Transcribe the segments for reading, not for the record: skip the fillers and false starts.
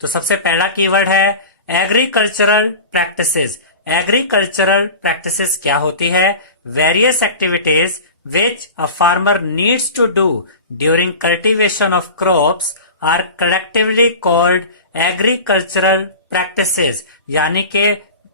तो सबसे पहला कीवर्ड है एग्रीकल्चरल प्रैक्टिसेस। एग्रीकल्चरल प्रैक्टिसेस क्या होती है? Various activities which a farmer needs to do during cultivation of crops are collectively called agricultural practices. यानी कि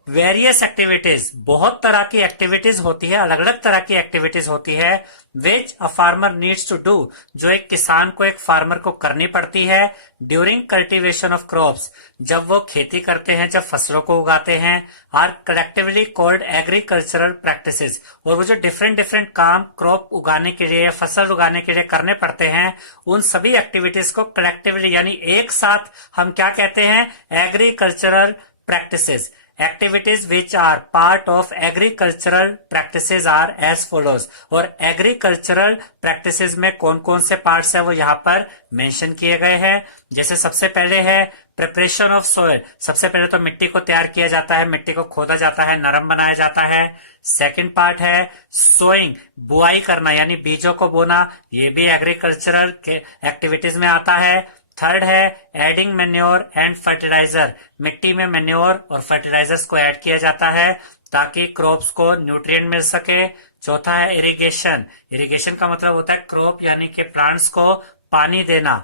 वेरियस एक्टिविटीज, बहुत तरह की एक्टिविटीज होती है, अलग अलग तरह की एक्टिविटीज होती है which a farmer needs to do, जो एक किसान को, एक फार्मर को करनी पड़ती है ड्यूरिंग कल्टीवेशन ऑफ क्रॉप्स, जब वो खेती करते हैं, जब फसलों को उगाते हैं, are collectively called agricultural practices. और वो जो डिफरेंट डिफरेंट काम क्रॉप उगाने के लिए या फसल उगाने के लिए करने पड़ते हैं, उन सभी एक्टिविटीज को कलेक्टिवली यानी एक साथ हम क्या कहते हैं? Agricultural practices. Activities which are part of agricultural practices are as follows। और agricultural practices में कौन कौन से parts है वो यहाँ पर मेंशन किए गए हैं। जैसे सबसे पहले है प्रिपरेशन ऑफ सोयल। सबसे पहले तो मिट्टी को तैयार किया जाता है, मिट्टी को खोदा जाता है, नरम बनाया जाता है। सेकंड पार्ट है सोइंग, बुआई करना यानी बीजों को बोना, ये भी एग्रीकल्चरल के एक्टिविटीज में आता है। थर्ड है एडिंग मैन्योर एंड फर्टिलाइजर, मिट्टी में मैन्योर और फर्टिलाइजर्स को ऐड किया जाता है ताकि क्रॉप्स को न्यूट्रिएंट मिल सके। चौथा है इरिगेशन। इरिगेशन का मतलब होता है क्रॉप यानी कि प्लांट्स को पानी देना।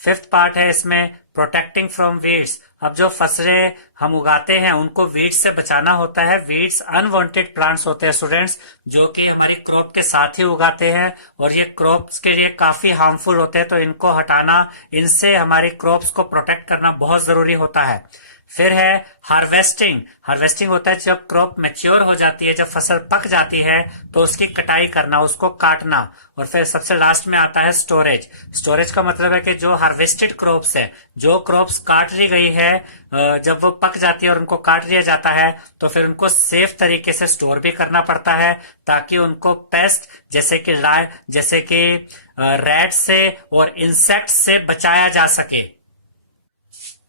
फिफ्थ पार्ट है इसमें प्रोटेक्टिंग फ्रॉम वीड्स। अब जो फसलें हम उगाते हैं उनको वीड्स से बचाना होता है। वीड्स अनवांटेड प्लांट्स होते हैं स्टूडेंट्स, जो कि हमारी क्रॉप के साथ ही उगाते हैं और ये क्रॉप्स के लिए काफी हार्मफुल होते हैं, तो इनको हटाना, इनसे हमारी क्रॉप्स को प्रोटेक्ट करना बहुत जरूरी होता है। फिर है हार्वेस्टिंग। हार्वेस्टिंग होता है जब क्रॉप मैच्योर हो जाती है, जब फसल पक जाती है तो उसकी कटाई करना, उसको काटना। और फिर सबसे लास्ट में आता है स्टोरेज। स्टोरेज का मतलब है कि जो हार्वेस्टेड क्रॉप्स है, जो क्रॉप्स काट ली गई है, जब वो पक जाती है और उनको काट लिया जाता है तो फिर उनको सेफ तरीके से स्टोर भी करना पड़ता है ताकि उनको पेस्ट जैसे कि रैट से और इंसेक्ट से बचाया जा सके।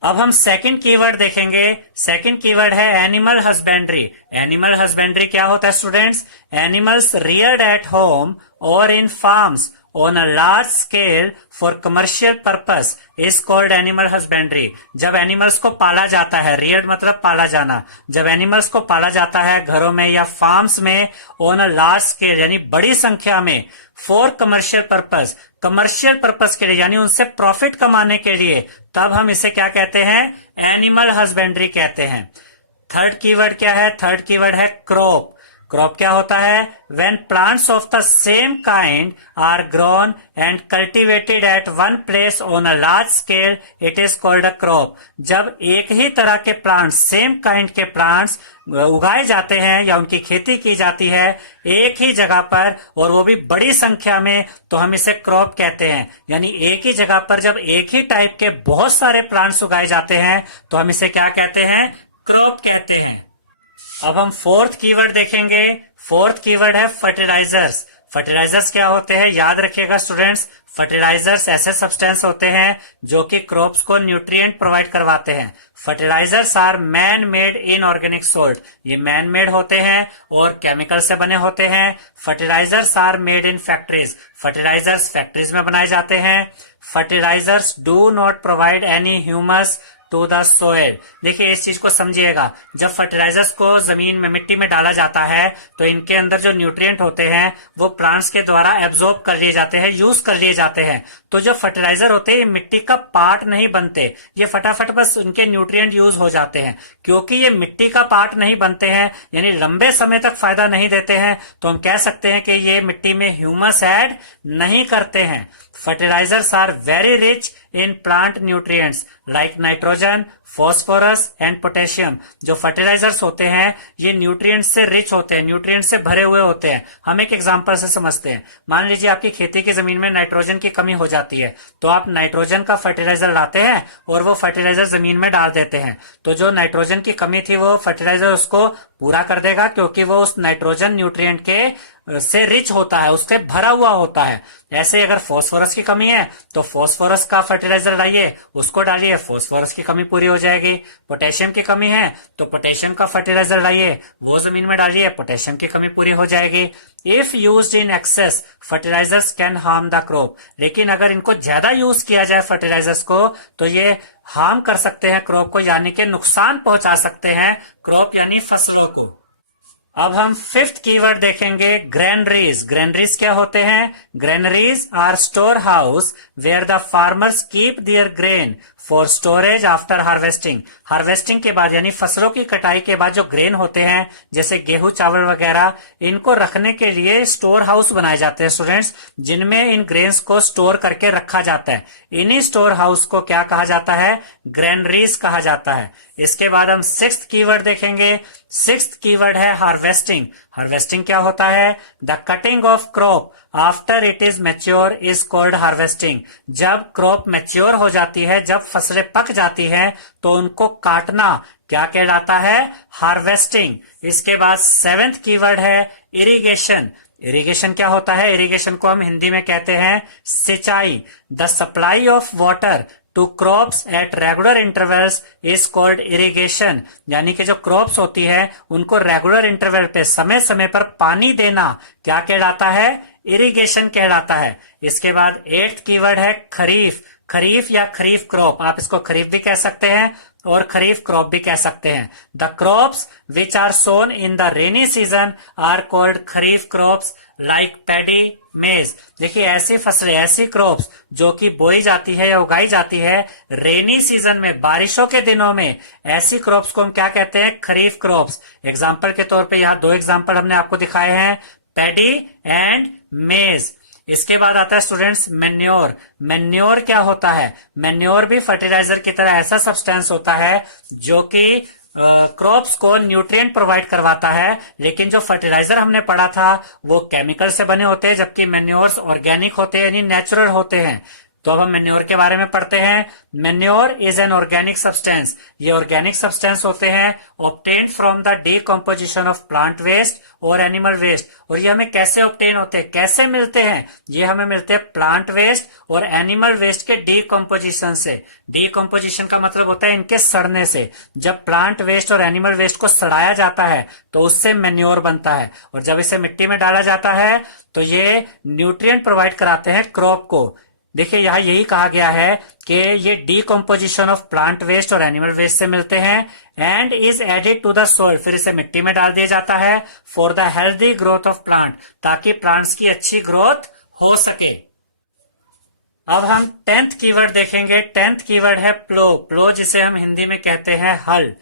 अब हम सेकंड कीवर्ड देखेंगे। सेकंड कीवर्ड है एनिमल हस्बेंड्री। एनिमल हस्बेंड्री क्या होता है students? Animals reared at home और in farms on a large scale for commercial purpose is called animal husbandry। जब एनिमल्स को पाला जाता है, रियर्ड मतलब पाला जाना, जब एनिमल्स को पाला जाता है घरों में या फार्म्स में on a large scale यानी बड़ी संख्या में, for commercial purpose, commercial purpose के लिए यानी उनसे प्रॉफिट कमाने के लिए, तब हम इसे क्या कहते हैं? एनिमल हस्बेंड्री कहते हैं। थर्ड कीवर्ड क्या है? थर्ड कीवर्ड है क्रॉप। क्रॉप क्या होता है? when plants of the same kind are grown and cultivated at one place on a large scale it is called a crop। जब एक ही तरह के प्लांट्स, सेम काइंड के प्लांट्स उगाए जाते हैं या उनकी खेती की जाती है एक ही जगह पर और वो भी बड़ी संख्या में, तो हम इसे क्रॉप कहते हैं। यानी एक ही जगह पर जब एक ही टाइप के बहुत सारे प्लांट्स उगाए जाते हैं तो हम इसे क्या कहते हैं? क्रॉप कहते हैं। अब हम फोर्थ कीवर्ड देखेंगे। फोर्थ कीवर्ड है फर्टिलाइजर्स। फर्टिलाइजर्स क्या होते हैं? याद रखिएगा स्टूडेंट्स, फर्टिलाइजर्स ऐसे सब्सटेंस होते हैं जो कि क्रॉप्स को न्यूट्रिएंट प्रोवाइड करवाते हैं। Fertilisers are man made inorganic salt. ये मैन मेड होते हैं और केमिकल से बने होते हैं। Fertilisers are made in factories. Fertilisers factories में बनाए जाते हैं। Fertilisers do not provide any humus to the soil. देखिए इस चीज को समझिएगा, जब फर्टिलाइजर्स को जमीन में, मिट्टी में डाला जाता है तो इनके अंदर जो न्यूट्रिएंट होते हैं वो प्लांट्स के द्वारा एब्जॉर्ब कर लिए जाते हैं, यूज कर लिए जाते हैं। तो जो फर्टिलाइजर होते हैं ये मिट्टी का पार्ट नहीं बनते, ये फटाफट बस उनके न्यूट्रिएंट यूज हो जाते हैं। क्योंकि ये मिट्टी का पार्ट नहीं बनते हैं यानी लंबे समय तक फायदा नहीं देते हैं, तो हम कह सकते हैं कि ये मिट्टी में ह्यूमस ऐड नहीं करते हैं। Fertilizers are very rich in plant nutrients like nitrogen, phosphorus and potassium। जो फर्टिलाइजर्स होते हैं ये न्यूट्रिएंट्स से रिच होते हैं, न्यूट्रिएंट्स से भरे हुए होते हैं। हम एक एग्जांपल से समझते हैं। मान लीजिए आपकी खेती की जमीन में नाइट्रोजन की कमी हो जाती है, तो आप नाइट्रोजन का फर्टिलाइजर लाते हैं और वो फर्टिलाइजर जमीन में डाल देते हैं, तो जो नाइट्रोजन की कमी थी वो फर्टिलाइजर उसको पूरा कर देगा, क्योंकि वो उस नाइट्रोजन न्यूट्रिएंट के से रिच होता है, उससे भरा हुआ होता है। ऐसे अगर फास्फोरस की कमी है तो फास्फोरस का फर्टिलाइजर डालिए, उसको डालिए, फॉस्फोरस की कमी पूरी हो जाएगी। पोटेशियम की कमी है तो पोटेशियम का फर्टिलाइजर डालिए, वो जमीन में डालिए, पोटेशियम की कमी पूरी हो जाएगी। If used in excess fertilisers can harm the crop, लेकिन अगर इनको ज्यादा यूज किया जाए फर्टिलाइजर्स को तो ये हार्म कर सकते हैं क्रॉप को, यानी कि नुकसान पहुंचा सकते हैं क्रॉप यानी फसलों को। अब हम फिफ्थ कीवर्ड देखेंगे, ग्रेनरीज। ग्रेनरीज क्या होते हैं? Granaries are store house where the farmers keep their grain for storage after harvesting. Harvesting के बाद यानी फसलों की कटाई के बाद जो ग्रेन होते हैं जैसे गेहूं चावल वगैरह, इनको रखने के लिए स्टोर हाउस बनाए जाते हैं स्टूडेंट्स, जिनमें इन ग्रेन्स को स्टोर करके रखा जाता है। इन्हीं स्टोर हाउस को क्या कहा जाता है? ग्रेनरीज कहा जाता है। इसके बाद हम सिक्स्थ कीवर्ड देखेंगे। सिक्स्थ कीवर्ड है हार्वेस्टिंग। हार्वेस्टिंग क्या होता है? The cutting of crop after it is mature is called harvesting. जब क्रॉप मैच्योर हो जाती है, जब फसलें पक जाती हैं, तो उनको काटना क्या कहलाता है? हार्वेस्टिंग। इसके बाद सेवेंथ कीवर्ड है इरिगेशन। इरिगेशन क्या होता है? इरिगेशन को हम हिंदी में कहते हैं सिंचाई। The supply of water to crops at regular intervals is called irrigation. यानी कि जो क्रॉप्स होती है उनको रेगुलर इंटरवल पे समय समय पर पानी देना क्या कहलाता है? इरिगेशन कहलाता है। इसके बाद एट्थ कीवर्ड है खरीफ। खरीफ या खरीफ क्रॉप, आप इसको खरीफ भी कह सकते हैं और खरीफ क्रॉप भी कह सकते हैं। The crops which are sown in the rainy season are called kharif crops like paddy, maize. देखिए ऐसी फसलें, ऐसी क्रॉप्स जो कि बोई जाती है या उगाई जाती है रेनी सीजन में, बारिशों के दिनों में, ऐसी क्रॉप्स को हम क्या कहते हैं? खरीफ क्रॉप्स। एग्जाम्पल के तौर पे यहाँ दो एग्जाम्पल हमने आपको दिखाए हैं, पैडी एंड मेज। इसके बाद आता है स्टूडेंट्स मैन्योर। मैन्योर क्या होता है? मैन्योर भी फर्टिलाइजर की तरह ऐसा सब्सटेंस होता है जो कि क्रॉप्स को न्यूट्रिएंट प्रोवाइड करवाता है, लेकिन जो फर्टिलाइजर हमने पढ़ा था वो केमिकल से बने होते हैं, जबकि मैन्योर्स ऑर्गेनिक होते हैं यानी नेचुरल होते हैं। तो अब हम मैन्योर के बारे में पढ़ते हैं। Manure is an organic substance. ये ऑर्गेनिक सब्सटेंस होते हैं obtained from the decomposition of plant waste और एनिमल वेस्ट। और ये हमें कैसे ऑब्टेन होते हैं, कैसे मिलते हैं? ये हमें मिलते हैं प्लांट वेस्ट और एनिमल वेस्ट के डीकम्पोजिशन से। डीकम्पोजिशन का मतलब होता है इनके सड़ने से। जब प्लांट वेस्ट और एनिमल वेस्ट को सड़ाया जाता है तो उससे मैन्योर बनता है, और जब इसे मिट्टी में डाला जाता है तो ये न्यूट्रिएंट प्रोवाइड कराते हैं क्रॉप को। देखिए यहाँ यही कहा गया है कि ये डीकम्पोजिशन ऑफ प्लांट वेस्ट और एनिमल वेस्ट से मिलते हैं and is added to the soil. फिर इसे मिट्टी में डाल दिया जाता है for the healthy growth of plant, ताकि प्लांट्स की अच्छी ग्रोथ हो सके। अब हम 10th कीवर्ड देखेंगे। 10th कीवर्ड है प्लो। प्लो जिसे हम हिंदी में कहते हैं हल।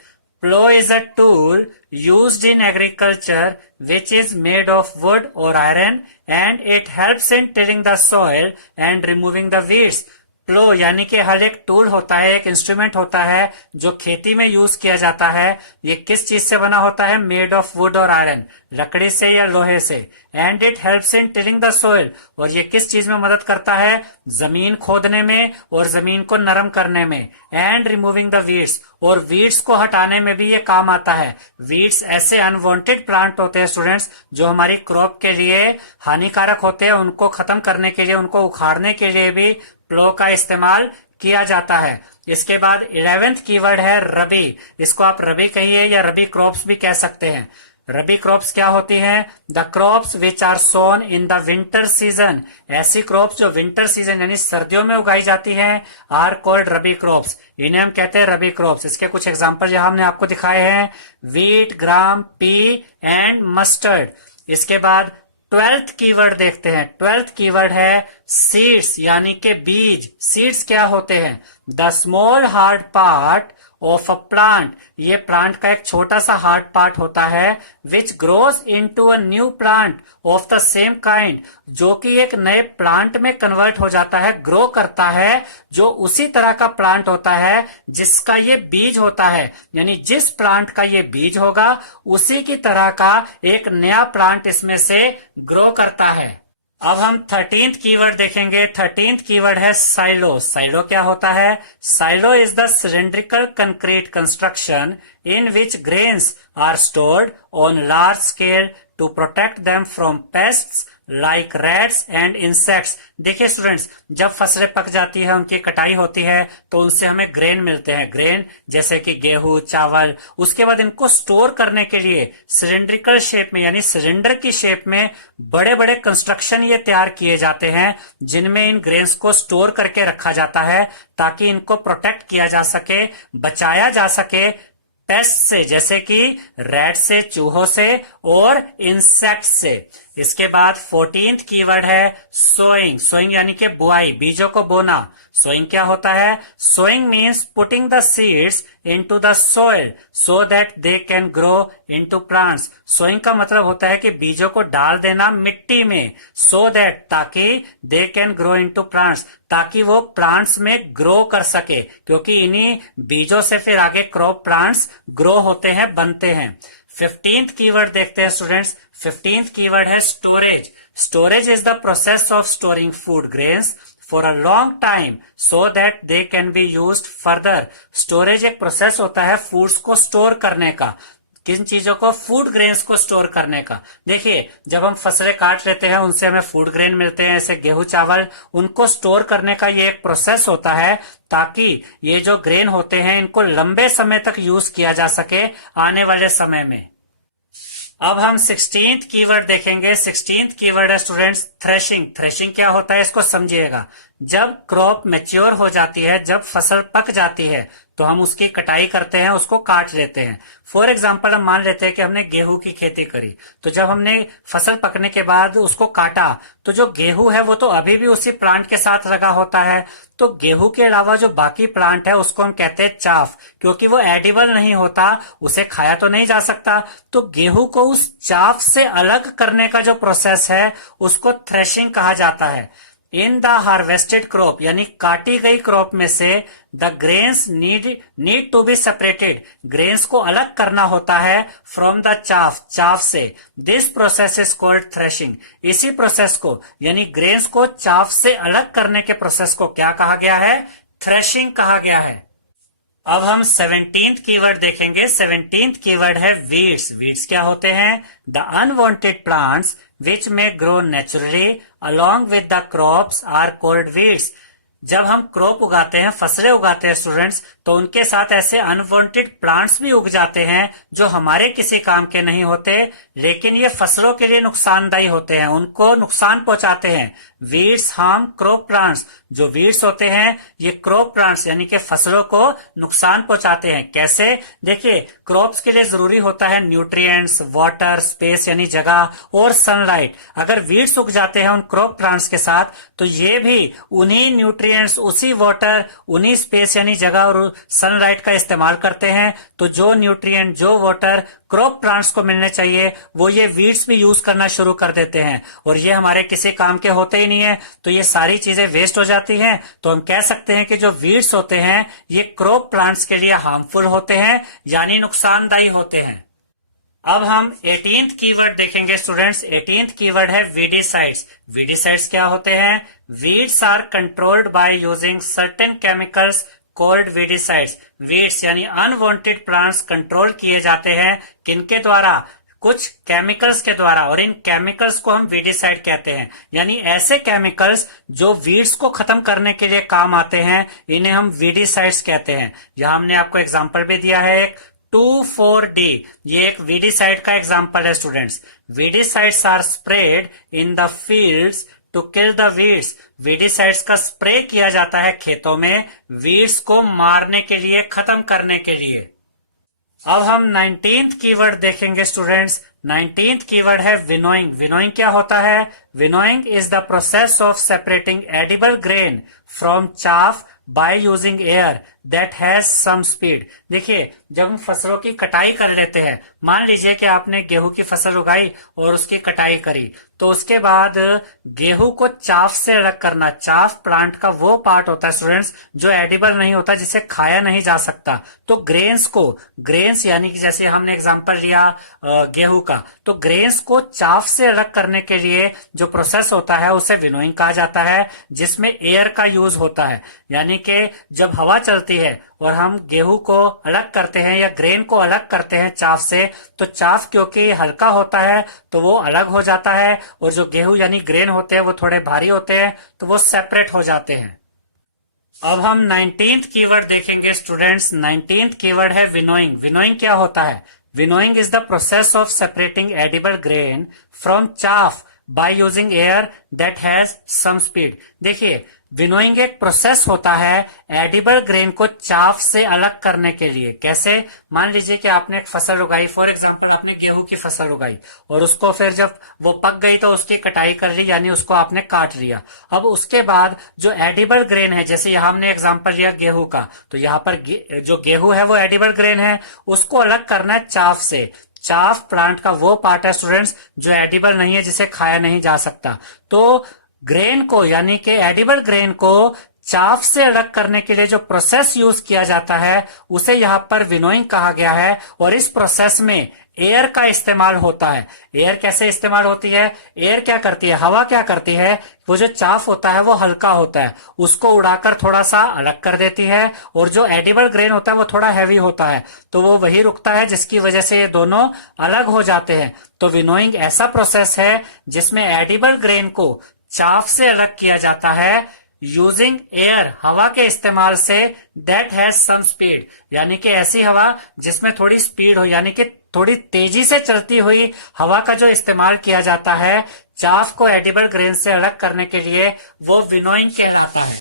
Plow is a tool used in agriculture which is made of wood or iron and it helps in tilling the soil and removing the weeds. प्लो यानी कि हल एक टूल होता है, एक इंस्ट्रूमेंट होता है जो खेती में यूज किया जाता है। ये किस चीज से बना होता है? मेड ऑफ वुड और आयरन, लकड़ी से या लोहे से। And it helps in tilling the soil, और ये किस चीज में मदद करता है? जमीन खोदने में और जमीन को नरम करने में। एंड रिमूविंग द वीड्स, और वीड्स को हटाने में भी ये काम आता है। वीड्स ऐसे अनवांटेड प्लांट होते हैं स्टूडेंट्स जो हमारी क्रॉप के लिए हानिकारक होते हैं, उनको खत्म करने के लिए, उनको उखाड़ने के लिए भी प्लो का इस्तेमाल किया जाता है। इसके बाद 11th कीवर्ड है रबी। इसको आप रबी कहिए या रबी क्रॉप्स भी कह सकते हैं। रबी क्रॉप्स क्या होती हैं? The crops which are sown in the winter season. ऐसी क्रॉप्स जो विंटर सीजन यानी सर्दियों में उगाई जाती हैं आर कॉल्ड रबी क्रॉप्स। इन्हें हम कहते हैं रबी क्रॉप्स। इसके कुछ एग्जांपल यहां हमने आपको दिखाए हैं, wheat, gram, P and mustard. इसके बाद 12th कीवर्ड देखते हैं। 12th कीवर्ड है सीड्स यानी के बीज। सीड्स क्या होते हैं? The small hard part of a plant. ये प्लांट का एक छोटा सा हार्ड पार्ट होता है which grows into a new plant of the same kind, जो कि एक नए प्लांट में कन्वर्ट हो जाता है, ग्रो करता है, जो उसी तरह का प्लांट होता है जिसका ये बीज होता है। यानी जिस प्लांट का ये बीज होगा उसी की तरह का एक नया प्लांट इसमें से ग्रो करता है। अब हम 13th कीवर्ड देखेंगे। 13th कीवर्ड है साइलो। साइलो क्या होता है? Silo is the cylindrical concrete construction in which grains are stored on large scale to protect them from pests like rats and insects. देखिए स्टूडेंट्स, जब फसलें पक जाती है, उनकी कटाई होती है, तो उनसे हमें ग्रेन मिलते हैं, ग्रेन जैसे कि गेहूं, चावल। उसके बाद इनको स्टोर करने के लिए सिलेंड्रिकल शेप में यानी सिलेंडर की शेप में बड़े बड़े कंस्ट्रक्शन ये तैयार किए जाते हैं, जिनमें इन ग्रेन्स को स्टोर करके रखा जाता है ताकि इनको प्रोटेक्ट किया जा सके, बचाया जा सके पेस्ट से, जैसे कि रैट से, चूहों से, और इंसेक्ट से। इसके बाद 14th कीवर्ड है सोइंग। सोइंग यानी कि बुआई, बीजों को बोना। सोइंग क्या होता है? Sowing means putting the seeds into the soil so that they can grow into plants. Sowing का मतलब होता है कि बीजों को डाल देना मिट्टी में, सो दैट, ताकि दे कैन ग्रो इनटू प्लांट्स, ताकि वो प्लांट्स में ग्रो कर सके, क्योंकि इन्हीं बीजों से फिर आगे क्रॉप प्लांट्स ग्रो होते हैं, बनते हैं। 15th कीवर्ड देखते हैं स्टूडेंट्स। 15th कीवर्ड है storage. Storage is the process of storing food grains for a long time so that they can be used further. Storage एक प्रोसेस होता है फूड्स को स्टोर करने का। किन चीजों को? फूड ग्रेन्स को स्टोर करने का। देखिए, जब हम फसलें काट लेते हैं, उनसे हमें फूड ग्रेन मिलते हैं, जैसे गेहूं, चावल। उनको स्टोर करने का ये एक प्रोसेस होता है ताकि ये जो ग्रेन होते हैं, इनको लंबे समय तक यूज किया जा सके आने वाले समय में। अब हम 16th कीवर्ड देखेंगे। 16th कीवर्ड है स्टूडेंट्स थ्रेशिंग। थ्रेशिंग क्या होता है, इसको समझिएगा। जब क्रॉप मैच्योर हो जाती है, जब फसल पक जाती है, तो हम उसकी कटाई करते हैं, उसको काट लेते हैं। फॉर एग्जाम्पल, हम मान लेते हैं कि हमने गेहूं की खेती करी, तो जब हमने फसल पकने के बाद उसको काटा, तो जो गेहूं है वो तो अभी भी उसी प्लांट के साथ लगा होता है। तो गेहूं के अलावा जो बाकी प्लांट है उसको हम कहते हैं चाफ, क्योंकि वो एडिबल नहीं होता, उसे खाया तो नहीं जा सकता। तो गेहूं को उस चाफ से अलग करने का जो प्रोसेस है उसको थ्रेशिंग कहा जाता है। इन द हार्वेस्टेड क्रॉप यानी काटी गई क्रॉप में से the grains need to be separated. Grains को अलग करना होता है फ्रॉम द चाफ, चाफ से। This process is called threshing. इसी प्रोसेस को यानी ग्रेन्स को चाफ से अलग करने के प्रोसेस को क्या कहा गया है? थ्रेशिंग कहा गया है। अब हम 17th कीवर्ड देखेंगे। 17th कीवर्ड है वीड्स। वीड्स क्या होते हैं? द अनवांटेड प्लांट्स विच में grow naturally along with the crops are called weeds. जब हम क्रॉप उगाते हैं, फसलें उगाते हैं स्टूडेंट्स, तो उनके साथ ऐसे अनवांटेड प्लांट्स भी उग जाते हैं जो हमारे किसी काम के नहीं होते, लेकिन ये फसलों के लिए नुकसानदायी होते हैं, उनको नुकसान पहुंचाते हैं। Weeds harm crop plants. जो वीड्स होते हैं ये क्रॉप प्लांट्स यानी कि फसलों को नुकसान पहुंचाते हैं। कैसे? देखिए, क्रॉप्स के लिए जरूरी होता है न्यूट्रिएंट्स, वाटर, स्पेस यानी जगह, और सनलाइट। अगर वीड्स उग जाते हैं उन क्रॉप प्लांट्स के साथ, तो ये भी उन्हीं न्यूट्रिएंट्स, उसी वाटर, उन्हीं स्पेस यानी जगह और सनलाइट का इस्तेमाल करते हैं। तो जो न्यूट्रिएंट, जो वाटर क्रॉप प्लांट्स को मिलने चाहिए, वो ये वीड्स भी यूज करना शुरू कर देते हैं, और ये हमारे किसी काम के होते ही नहीं है, तो ये सारी चीजें वेस्ट हो जाती हैं। तो हम कह सकते हैं कि जो वीड्स होते हैं ये क्रॉप प्लांट्स के लिए हार्मफुल होते हैं, यानी नुकसानदायी होते हैं। अब हम 18th कीवर्ड देखेंगे स्टूडेंट्स। 18th कीवर्ड है वीडीसाइड्स। वीडीसाइड्स क्या होते हैं? Weeds are controlled by using certain chemicals called weedicides. Weeds यानी अनवांटेड प्लांट्स कंट्रोल किए जाते हैं, किनके द्वारा? कुछ केमिकल्स के द्वारा, और इन केमिकल्स को हम वीडीसाइड कहते हैं। यानी ऐसे केमिकल्स जो वीड्स को खत्म करने के लिए काम आते हैं, इन्हें हम वीडीसाइड्स कहते हैं। यहां हमने आपको एग्जांपल भी दिया है एक 2,4-D। ये एक वीडीसाइड का एग्जांपल है students. Weedicides are spread in the fields to kill the weeds. Weedicides का स्प्रे किया जाता है खेतों में वीड्स को मारने के लिए, खत्म करने के लिए। अब हम 19th कीवर्ड देखेंगे स्टूडेंट्स। 19th कीवर्ड है विनोइंग। विनोइंग क्या होता है? Winnowing is the process of separating edible grain from chaff by using air that has some speed. देखिए, जब हम फसलों की कटाई कर लेते हैं, मान लीजिए कि आपने गेहूं की फसल उगाई और उसकी कटाई करी, तो उसके बाद गेहूं को चाफ से अलग करना। चाफ प्लांट का वो पार्ट होता है स्टूडेंट्स जो एडिबल नहीं होता, जिसे खाया नहीं जा सकता। तो ग्रेन्स यानी कि जैसे हमने एग्जांपल लिया गेहूं का, तो ग्रेन्स को चाफ से अलग करने के लिए जो प्रोसेस होता है उसे विनोइंग कहा जाता है, जिसमें एयर का यूज होता है। यानी कि जब हवा चलती होती है और हम गेहूं को अलग करते हैं या ग्रेन को अलग करते हैं चाफ से, तो चाफ क्योंकि हल्का होता है तो वो अलग हो जाता है, और जो गेहूं यानी ग्रेन होते हैं वो थोड़े भारी होते हैं तो वो सेपरेट हो जाते हैं। अब हम 19th कीवर्ड देखेंगे स्टूडेंट्स। 19th कीवर्ड है विनोइंग। विनोइंग क्या होता है? Winnowing is the process of separating edible grain from chaff by using air that has some speed. देखिए, विनोइंग एक प्रोसेस होता है एडिबल ग्रेन को चाफ से अलग करने के लिए। कैसे? मान लीजिए कि आपने एक फसल उगाई, फॉर एग्जांपल आपने गेहूं की फसल उगाई, और उसको फिर जब वो पक गई तो उसकी कटाई कर ली, यानी उसको आपने काट लिया। अब उसके बाद जो एडिबल ग्रेन है, जैसे यहाँ हमने एग्जांपल लिया गेहूं का, तो यहाँ पर जो गेहूं है वो एडिबल ग्रेन है, उसको अलग करना है चाफ से। चाफ प्लांट का वो पार्ट है स्टूडेंट्स जो एडिबल नहीं है, जिसे खाया नहीं जा सकता। तो ग्रेन को यानी कि एडिबल ग्रेन को चाफ से अलग करने के लिए जो प्रोसेस यूज किया जाता है उसे यहाँ पर विनोइंग कहा गया है, और इस प्रोसेस में एयर का इस्तेमाल होता है। एयर कैसे इस्तेमाल होती है? एयर क्या करती है, हवा क्या करती है, वो जो चाफ होता है वो हल्का होता है, उसको उड़ाकर थोड़ा सा अलग कर देती है, और जो एडिबल ग्रेन होता है वो थोड़ा हैवी होता है, तो वो वही रुकता है, जिसकी वजह से ये दोनों अलग हो जाते हैं। तो विनोइंग ऐसा प्रोसेस है जिसमें एडिबल ग्रेन को चाफ से अलग किया जाता है यूजिंग एयर, हवा के इस्तेमाल से, दैट हैज सम स्पीड, यानी कि ऐसी हवा जिसमें थोड़ी स्पीड हो, यानी कि थोड़ी तेजी से चलती हुई हवा का जो इस्तेमाल किया जाता है चाफ को एडिबल ग्रेन से अलग करने के लिए, वो विनोइंग कहलाता है।